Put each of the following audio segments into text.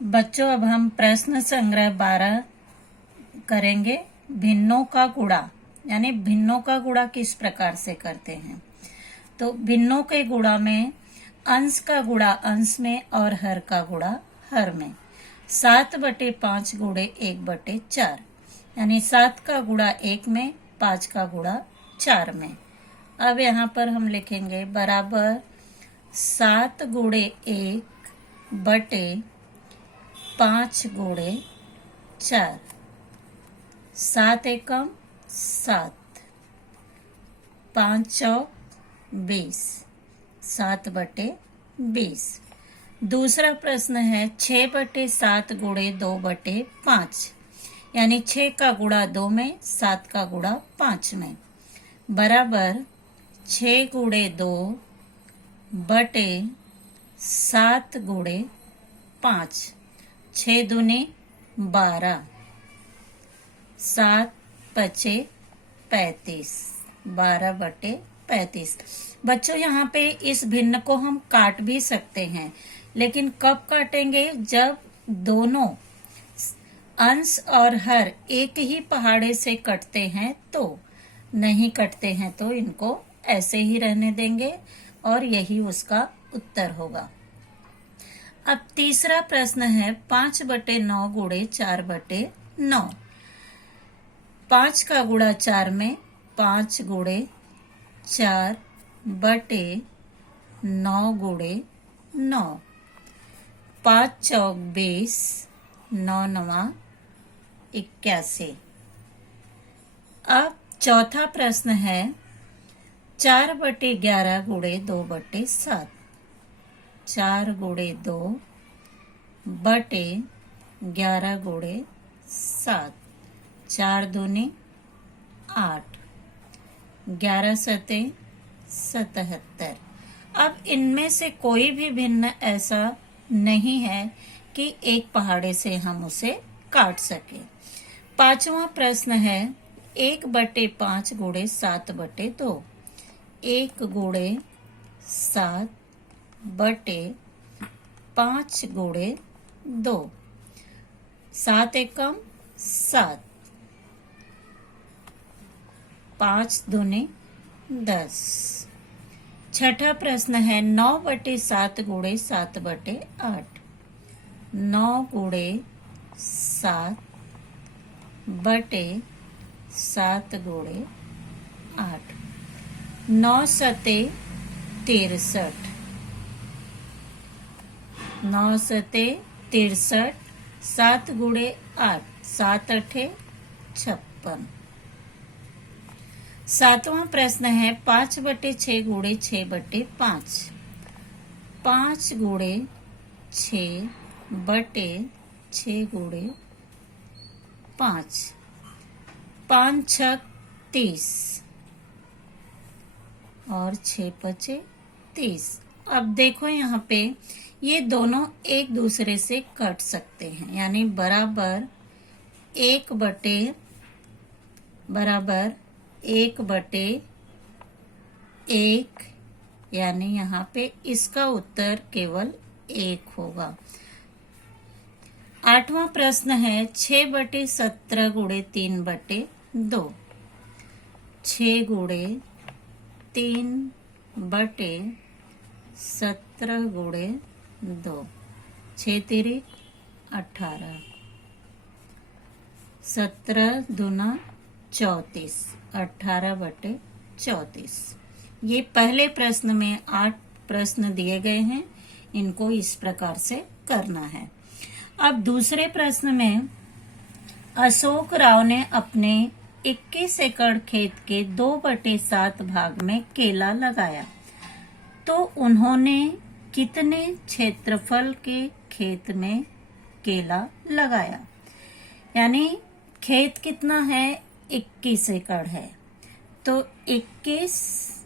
बच्चों, अब हम प्रश्न संग्रह 12 करेंगे। भिन्नों का गुणा, यानी भिन्नों का गुणा किस प्रकार से करते हैं। तो भिन्नों के गुणा में अंश का गुणा अंश में और हर का गुणा हर में। 7/5 गुणे 1/4, यानी 7 का गुणा 1 में, 5 का गुणा 4 में। अब यहाँ पर हम लिखेंगे बराबर 7 गुणे 1/5 गुणे 4। 7 एकम 7, 5 चौक 20, 7/20। दूसरा प्रश्न है 6/7 गुणे 2/5, यानी 6 का गुणा 2 में, 7 का गुणा 5 में। बराबर 6 गुणे 2/7 गुणे 5। 6 दूनी 12, 7 पचे 35, 12/35। बच्चों, यहाँ पे इस भिन्न को हम काट भी सकते हैं, लेकिन कब काटेंगे? जब दोनों अंश और हर एक ही पहाड़े से कटते हैं तो। नहीं कटते हैं तो इनको ऐसे ही रहने देंगे और यही उसका उत्तर होगा। अब तीसरा प्रश्न है 5/9 गुणे 4/9। 5 का गुणा 4 में, 5 गुणे 4/9 गुणे 9। 5 चौक 20, 9 9 81। अब चौथा प्रश्न है 4/11 गुणे 2/7। 4 गुणे 2/11 गुणे 7। 4 दूनी 8, 11 सते 77। अब इनमें से कोई भी भिन्न ऐसा नहीं है कि एक पहाड़े से हम उसे काट सके। पांचवा प्रश्न है 1/5 गुणे 7/2। 1 गुणे 7/5 गुणे 2। 7 एकम 7, 5 दूनी 10। छठा प्रश्न है 9/7 गुणे 7/8। 9 गुणे 7/7 गुणे 8। 9 सते 63, 9 सते 63। 7 गुणे 8, 7 8 56। सातवां प्रश्न है 5/6 गुणे 6/5। 5 गुणे 6/6 गुणे 5। 5 छक 30 और 6 पचे 30। अब देखो यहाँ पे ये दोनों एक दूसरे से कट सकते हैं, यानी बराबर 1/1, यानी यहाँ पे इसका उत्तर केवल 1 होगा। आठवां प्रश्न है 6/17 गुणे 3/2। 6 गुणे 3/17 गुणे 2। 6 तिरिक 18, 17 दूना 34, 18/34। ये पहले प्रश्न में 8 प्रश्न दिए गए हैं, इनको इस प्रकार से करना है। अब दूसरे प्रश्न में अशोक राव ने अपने 21 एकड़ खेत के 2/7 भाग में केला लगाया, तो उन्होंने कितने क्षेत्रफल के खेत में केला लगाया। यानी खेत कितना है? 21 एकड़ है, तो 21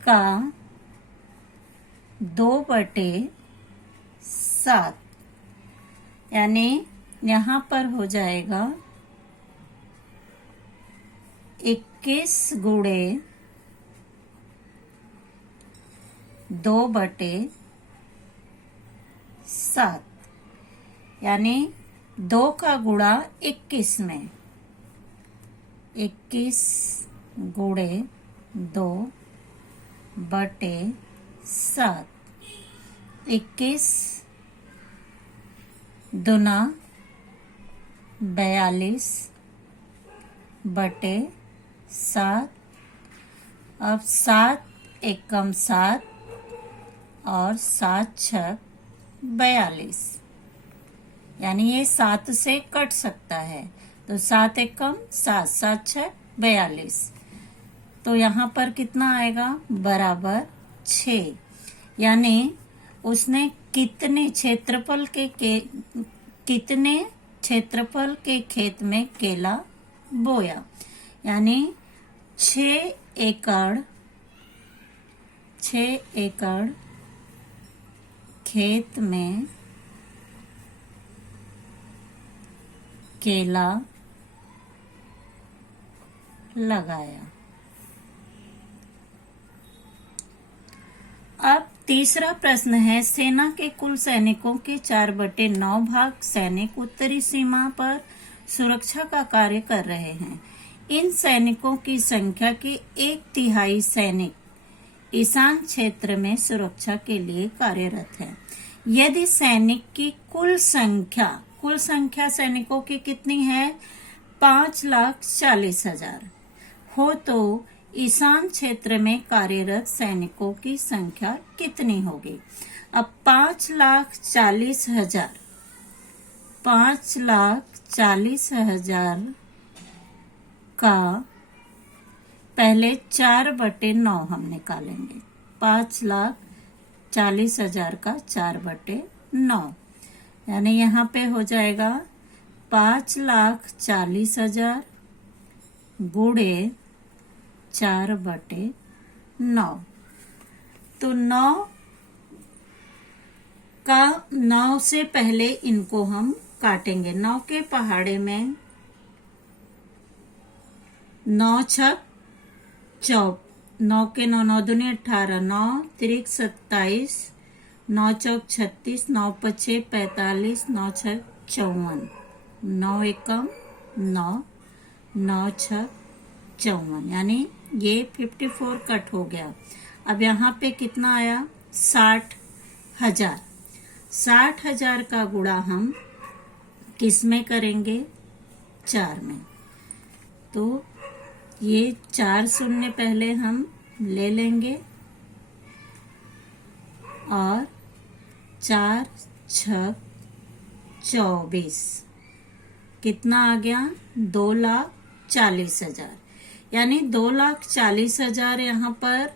का 2/7, यानी यहाँ पर हो जाएगा 21 गुणे 2/7, यानी 2 का गुणा 21 में, 21 गुणे 2 बटे 7, 21 दूना 42 बटे 7। अब 7 एकम 7 और 7 छक 42, यानी ये 7 से कट सकता है, तो 7 एकम 7, 7 छक 42, तो यहाँ पर कितना आएगा बराबर 6। यानी उसने कितने क्षेत्रफल के खेत में केला बोया, यानी 6 एकड़ खेत में केला लगाया। अब तीसरा प्रश्न है, सेना के कुल सैनिकों के 4/9 भाग सैनिक उत्तरी सीमा पर सुरक्षा का कार्य कर रहे हैं। इन सैनिकों की संख्या के 1/3 सैनिक ईशान क्षेत्र में सुरक्षा के लिए कार्यरत है। यदि सैनिक की कुल संख्या सैनिकों की कितनी है 5,40,000 हो, तो ईशान क्षेत्र में कार्यरत सैनिकों की संख्या कितनी होगी। अब 5,40,000 का पहले 4/9 हम निकालेंगे। 5,40,000 का 4/9, यानी यहाँ पे हो जाएगा 5,40,000 गुणे 4/9। तो 9 से पहले इनको हम काटेंगे। 9 के पहाड़े में 9 छक 9 के 9 दूनी 18, 9 तिरिक 27, 9 चौक 36, 9 पछे 45, 9 छक 54, 9 एकम 9, 9 छक 54, यानी ये 54 कट हो गया। अब यहाँ पे कितना आया 60,000। 60,000 का गुणा हम किस में करेंगे 4 में, तो ये 4 शून्य पहले हम ले लेंगे और 4 छक 24, कितना आ गया 2,40,000, यानी 2,40,000 यहाँ पर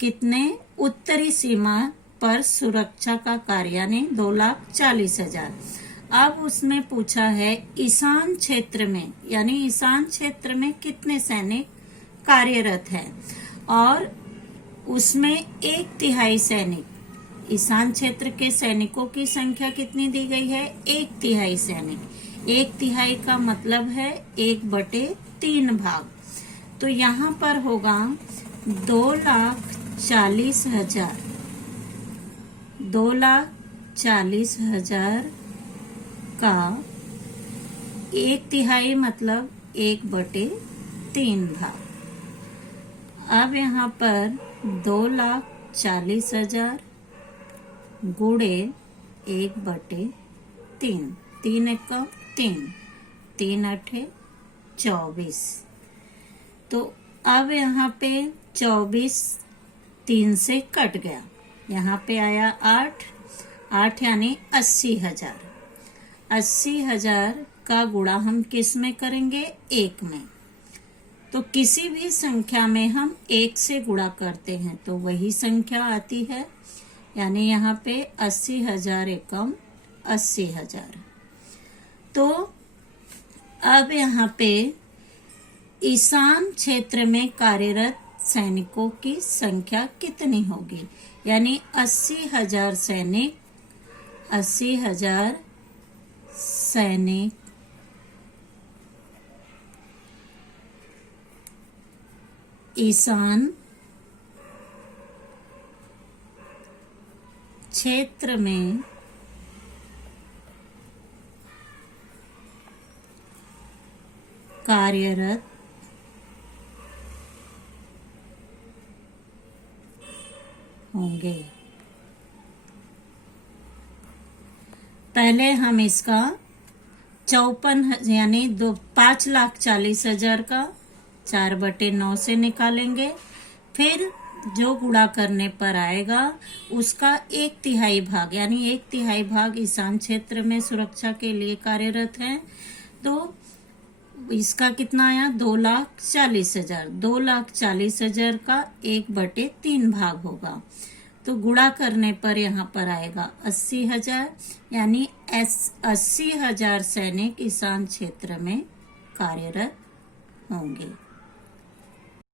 कितने उत्तरी सीमा पर सुरक्षा का कार्य, यानी 2,40,000। अब उसमें पूछा है ईशान क्षेत्र में, यानी ईशान क्षेत्र में कितने सैनिक कार्यरत हैं, और उसमें 1/3 सैनिक, ईशान क्षेत्र के सैनिकों की संख्या कितनी दी गई है 1/3 सैनिक। 1/3 का मतलब है 1/3 भाग, तो यहाँ पर होगा 2,40,000, 2,40,000 का 1/3 मतलब 1/3 भाग। अब यहाँ पर 2,40,000 गुणे 1/3, 3 एकम 3, 3 अठे 24, तो अब यहाँ पे 24 3 से कट गया, यहाँ पे आया 8 यानी 80,000। 80,000 का गुणा हम किस में करेंगे 1 में, तो किसी भी संख्या में हम 1 से गुणा करते हैं तो वही संख्या आती है, यानी यहाँ पे 80,000 एकम 80,000। तो अब यहाँ पे ईशान क्षेत्र में कार्यरत सैनिकों की संख्या कितनी होगी, यानी 80,000 सैनिक, 80,000 सैनिक ईशान क्षेत्र में कार्यरत होंगे। पहले हम इसका 54 यानी 5,40,000 का 4/9 से निकालेंगे। फिर जो गुणा करने पर आएगा उसका 1/3 भाग यानी 1/3 भाग ईशान क्षेत्र में सुरक्षा के लिए कार्यरत हैं। तो इसका कितना आया? 2,40,000। 2,40,000 का 1/3 भाग होगा। तो गुणा करने पर यहाँ पर आएगा 80,000 यानी 80,000 सैनिक ईशान क्षेत्र में कार्यरत होंगे।